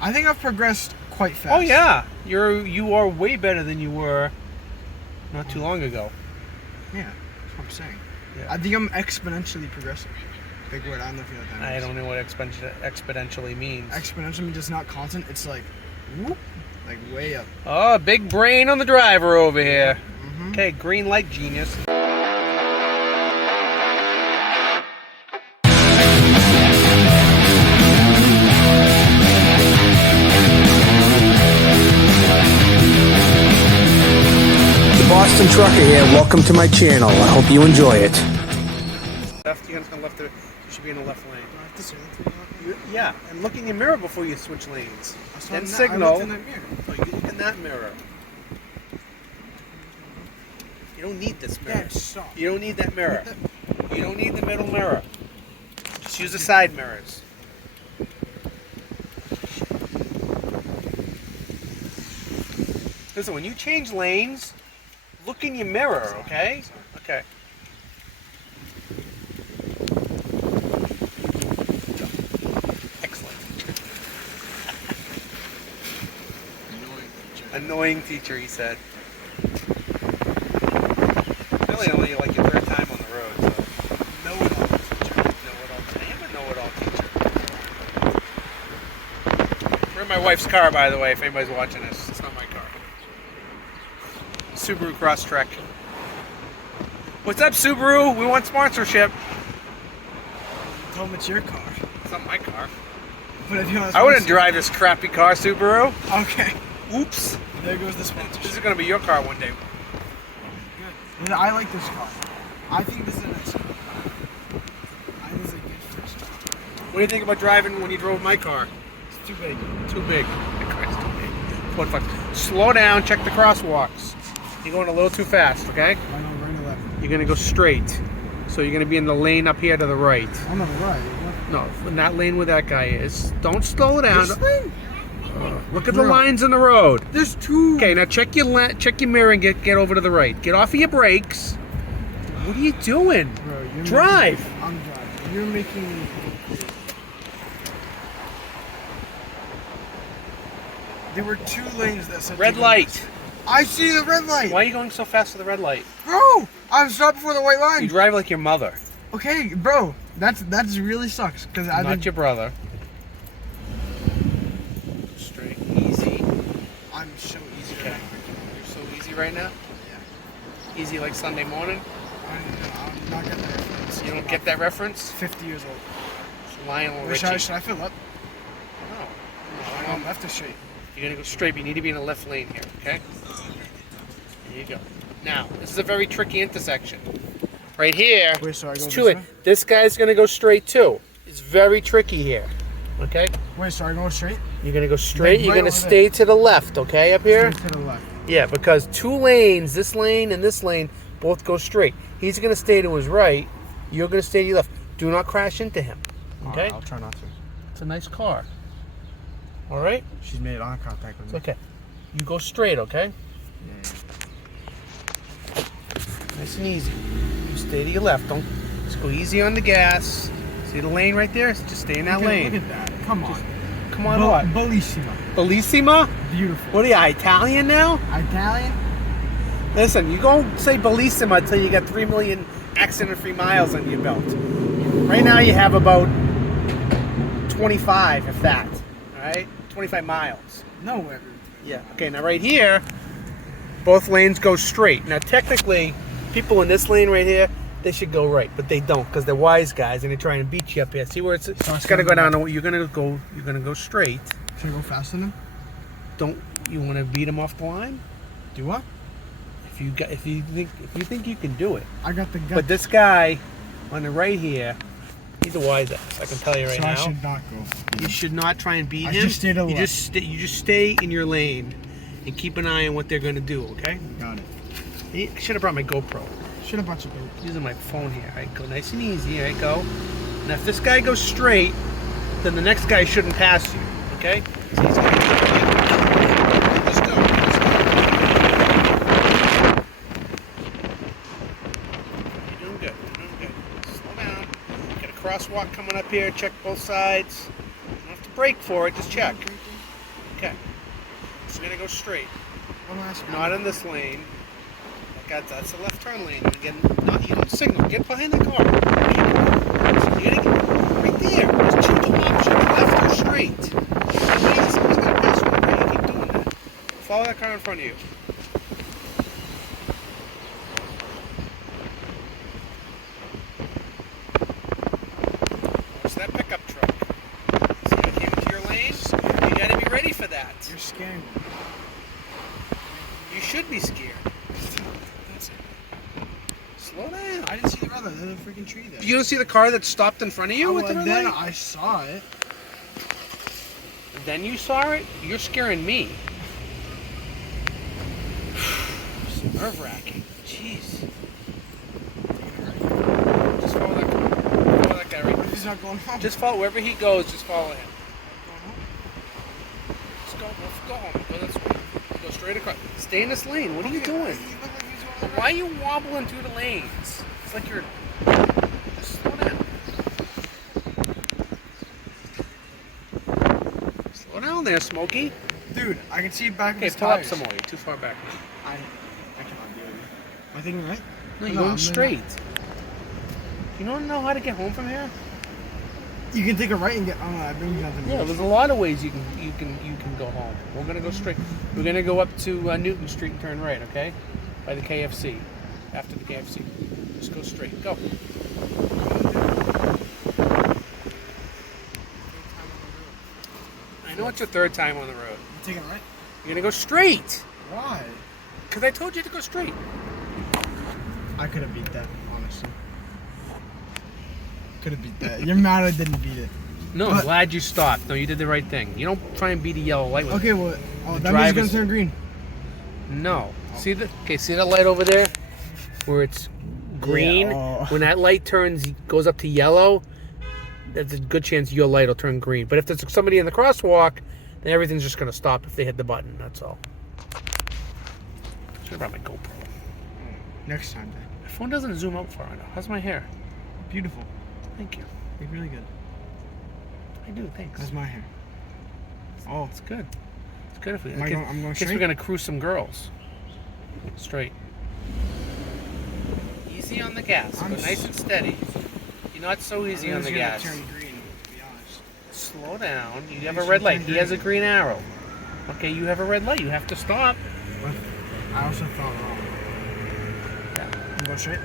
I think I've progressed quite fast. Oh yeah, you are way better than you were not too long ago. Yeah, that's what I'm saying. Yeah. I think I'm exponentially progressive. Big word. I don't know if you know what that means. I don't know what exponentially means. Exponential means it's not constant. It's like, whoop, like way up. Oh, big brain on the driver over here. Mm-hmm. Okay, green light genius. Boston Trucker here. Welcome to my channel. I hope you enjoy it. Left, you're gonna left. You should be in the left lane. Do I have to say anything? Yeah, and look in your mirror before you switch lanes. Then I signal. looked in that mirror. Oh, you look in that mirror. You don't need this mirror. Yeah, stop. You don't need that mirror. You don't need the middle mirror. Just use the side mirrors. Listen, when you change lanes, look in your mirror, okay? Okay. Excellent. Annoying teacher, he said. Really only like your third time on the road, so. Know-it-all teacher. Know-it-all. I am a know-it-all teacher. We're in my wife's car, by the way, if anybody's watching this. It's not my car. Subaru Crosstrek. What's up, Subaru? We want sponsorship. Tell them it's your car. It's not my car. But if you want I wouldn't drive this crappy car, Subaru. Okay. Oops. There goes the This sponsorship. is going to be your car one day. Good. I like this car. I think this is a nice car. I think this is a good first car. What do you think about driving when you drove my car? It's too big. Too big. The car's too big. What the fuck? Slow down, check the crosswalks. You're going a little too fast, okay? I know, right to left. You're going to go straight. So you're going to be in the lane up here to the right. I'm on the right. No, in that lane where that guy is. Don't slow down. This lane? Look at the lines in the road. There's two. Okay, now check your mirror and get over to the right. Get off of your brakes. What are you doing? Bro, you're Drive. I'm driving. You're making me. There were two lanes that said Red light. I see the red light. Why are you going so fast to the red light? Bro, I'm stopped before the white line. You drive like your mother. Okay, bro, that's really sucks because I Not your brother. Straight, easy. I'm so easy. Okay. You're so easy right now? Yeah. Easy like Sunday morning? I'm not getting that reference. You don't get that reference? 50 years old. Lionel Wait, Richie. should I fill up? No. I'm left or straight. You're going to go straight, but you need to be in the left lane here, okay? There you go. Now, this is a very tricky intersection. Right here, Wait, so I go it's this to way? it. This guy's going to go straight too. It's very tricky here, okay? Wait, so I go straight? You're going to go straight. Like You're right going to over stay to the left, okay, up here? Straight to the left. Yeah, because two lanes, this lane and this lane, both go straight. He's going to stay to his right. You're going to stay to your left. Do not crash into him, okay? Alright, I'll try not to. It's a nice car. All right? She's made eye contact with It's me. okay. You go straight, okay? Yeah. Nice and easy. You stay to your left. Don't just go easy on the gas. See the lane right there? Just stay in that lane. Look at that. Come on. Come on, what? Bellissima. Bellissima? Beautiful. What are you, Italian now? Italian? Listen, you go say Bellissima until you got 3 million accident-free miles on your belt. Right now you have about 25, if that. All right? 25 miles. Nowhere. Yeah. Okay, now right here, both lanes go straight. Now technically, people in this lane right here, they should go right, but they don't because they're wise guys and they're trying to beat you up here. See where it's gonna go down. You're gonna go straight. Should I go faster than him? Don't you want to beat him off the line? Do what? If you think you can do it. I got the gun. But this guy on the right here, he's a wise ass. I can tell you right so now. I should not go. You should not try and beat I him. just stay to the you left. just stay in your lane and keep an eye on what they're gonna do. Okay? Got it. I should have brought my GoPro. Should have brought your boat. Using my phone here. I go nice and easy. I go. And if this guy goes straight, then the next guy shouldn't pass you. Okay? So he's gonna just go. You're doing good. You're doing good. Slow down. Got a crosswalk coming up here. Check both sides. You don't have to brake for it. Just check. Okay. So you're gonna go straight. One last round. Not in this lane. That's the left turn lane. Again, you don't signal. Get behind the car. So you're gonna get right there. There's two options: left or straight. Maybe someone's gonna pass you over. You keep doing that. Follow that car in front of you. Watch that pickup truck. See how it came into your lane? You gotta be ready for that. You're scaring me. You should be scared. Slow down. I didn't see the other. There's a freaking tree there. You don't see the car that stopped in front of you? Oh, with the and red then light? I saw it. Then you saw it? You're scaring me. It's nerve-wracking. Jeez. Just follow that guy. Follow that guy right What if he's not going home? Just follow wherever he goes. Just follow him. Just go home. Go this way. Go straight across. Stay in this lane. What are you doing? He looked like he was going on the Why are you wobbling through the lanes? It's like you're. Just slow down. Slow down there, Smokey. Dude, I can see back of Okay, his pull up tires. some more. You're too far back. I cannot deal with you. Am I thinking right? No, you're No, going I'm straight. You don't know how to get home from here? You can take a right and get. Oh, that brings nothing. Yeah, there's a lot of ways you can go home. We're gonna go straight. We're gonna go up to Newton Street and turn right, okay? By the KFC. After the KFC, just go straight. Go. I know it's your third time on the road. You taking a right? You're gonna go straight. Why? Cause I told you to go straight. I could have beat that, honestly. Could have beat that. You're mad I didn't beat it. No, I'm But- glad you stopped. No, you did the right thing. You don't try and beat a yellow light with Okay, well, oh, The that means it's driver's- gonna turn green. No. See that light over there? Where it's green? Yeah, oh. When that light goes up to yellow, there's a good chance your light will turn green. But if there's somebody in the crosswalk, then everything's just going to stop if they hit the button. That's all. Should have brought my GoPro. Next time, then. My phone doesn't zoom out far enough. How's my hair? Beautiful. Thank you. You're really good. I do, thanks. That's my hair. Oh, It's good. It's good if we. I'm going Guess we're straight? going to cruise some girls. Straight. Easy on the gas. I'm Go nice and steady. You're not so easy on the gas. Turn green, to be honest. Slow down. You have Nice a red and light. He has a green. green arrow. Okay, you have a red light. You have to stop. But I also thought wrong. You go straight?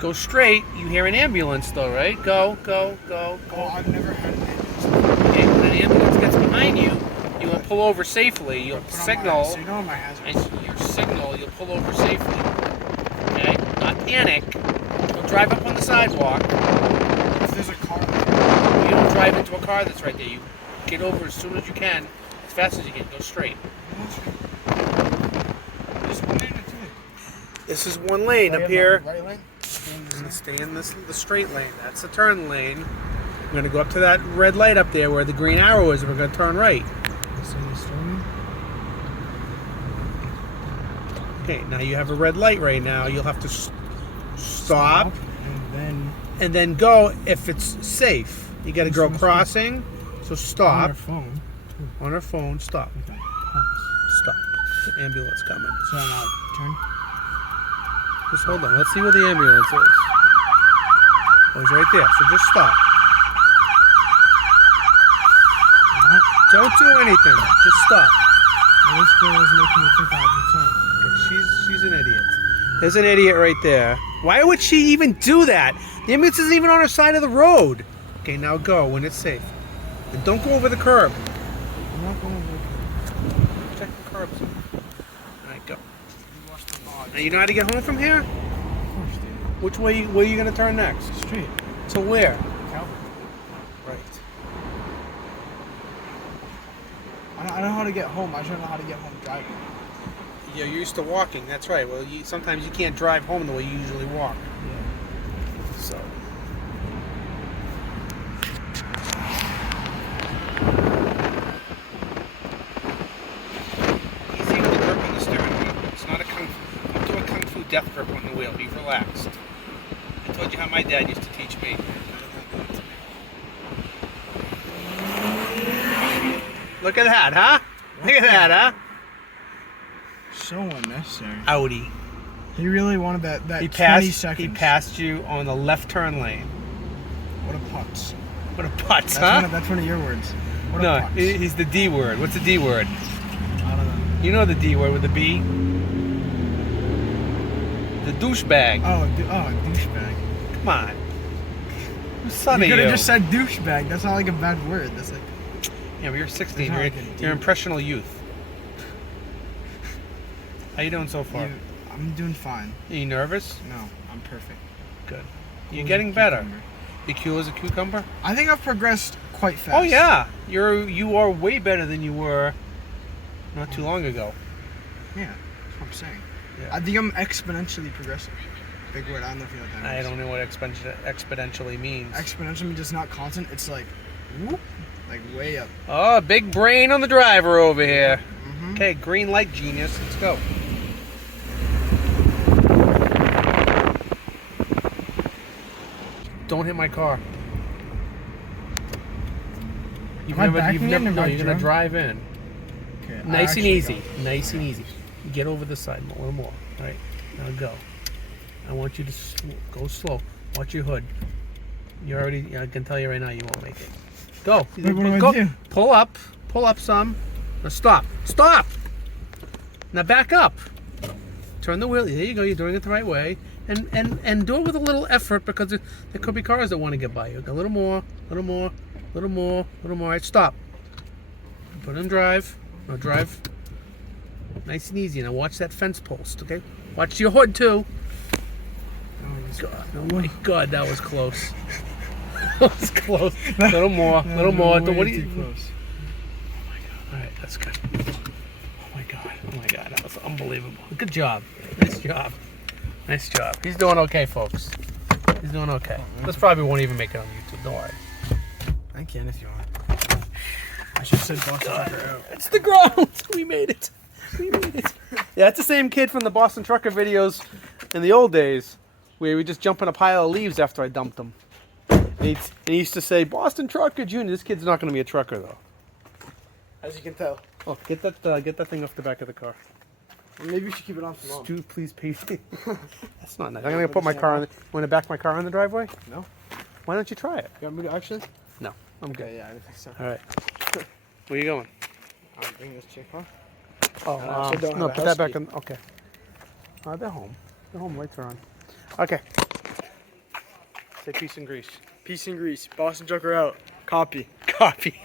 Go straight. You hear an ambulance though, right? Go. Oh, I've never had an Okay, when an ambulance gets behind you, you will pull over safely. You'll Put on my signal. signal on my hazards. And your signal, you'll pull over safely. Okay? Not panic. Don't drive up on the sidewalk. If there's a car You don't drive into a car that's right there. You get over as soon as you can, as fast as you can. Go straight. There's one lane or two lanes. This is one lane up here. Right lane? I'm gonna stay in the straight lane. That's the turn lane. I'm gonna go up to that red light up there where the green arrow is, and we're gonna turn right. Okay, now you have a red light right now. You'll have to stop and then go if it's safe. You got a girl crossing, so On stop. her phone. On her phone, stop. Okay. Stop. The ambulance coming. So now turn. Just hold on. Let's see where the ambulance is. Oh, it's right there. So just stop. Don't do anything. Just stop. Well, this girl is making me think I have to turn. She's an idiot. There's an idiot right there. Why would she even do that? The ambulance isn't even on her side of the road. Okay, now go when it's safe. And don't go over the curb. I'm not going to Check the curbs. All right, go. watch the vlog. Now you know how to get home from here? Of course, dude. Which way? Where are you gonna turn next? Straight. To where? Calvin. Right. I know how to get home. I just don't know how to get home driving. You're used to walking. That's right. Well, sometimes you can't drive home the way you usually walk. Yeah. So. Easy with the grip on the steering wheel. It's not a don't do a kung fu death grip on the wheel. Be relaxed. I told you how my dad used to teach me. Look at that, huh? Look at that, huh? So unnecessary. Audi. He really wanted that He 20 passed. seconds. He passed you on the left turn lane. What a putz. What a putz, That's, huh? that's one of your words. What No, a putz. he's the D word. What's the D word? I don't know. You know the D word with the B? The douchebag. Douchebag. Come on. Whose son You are could you? have just said douchebag. That's not like a bad word. That's like. Yeah, but you're 16. It's not You're, like a D. you're impressional youth. How you doing so far? I'm doing fine. Are you nervous? No, I'm perfect. Good. Cool You're as getting a better. cucumber. You cool as a cucumber? I think I've progressed quite fast. Oh yeah, you are way better than you were not too long ago. Yeah, that's what I'm saying. Yeah. I think I'm exponentially progressing. Big word. I don't know if you know what that I means. don't know what exponentially means. Exponential means just not constant. It's like, whoop, like way up. Oh, big brain on the driver over here. Mm-hmm. Okay, green light, genius. Let's go. Don't hit my car. Am I backing in or no, am I you're gonna drunk? drive in. Okay, Nice and easy. Nice and easy. Get over the side a little more. All right, now go. I want you to go slow. Watch your hood. You already. I can tell you right now, you won't make it. Go. Wait, what do I go. do? Pull up. Pull up some. Now stop. Stop. Now back up. Turn the wheel. There you go. You're doing it the right way. And do it with a little effort because there could be cars that want to get by you. A little more. A little more. A little more. A little more. All right. Stop. Put in drive. No, drive. Nice and easy. Now watch that fence post, okay? Watch your hood too. God, oh my God, that was close. That was close. A little more, a little more. What do you? Close. Oh my God! All right, that's good. Oh my God! Oh my God! That was unbelievable. Good job. Nice job. Nice job. He's doing okay, folks. He's doing okay. This probably won't even make it on YouTube. Don't worry. I can if you want. I should have said Boston Trucker out. It's the ground. We made it. We made it. Yeah, it's the same kid from the Boston Trucker videos in the old days where we just jump in a pile of leaves after I dumped them. And he used to say, Boston Trucker Jr. This kid's not going to be a trucker, though. As you can tell. Oh, get that thing off the back of the car. Maybe you should keep it on for long. Stu, please pay me. That's not nice. I'm going to put my car on. You want to back my car in the driveway? No. Why don't you try it? You want me to actually? No, I'm good. Okay, yeah, I didn't think so. All right. Where are you going? I'm bringing this chick home. Oh, I also don't no, have a put that back house in. Okay. They're home. They're home. Lights are on. Okay. Say peace and grease. Peace and grease. Boston Trucker out. Copy. Copy.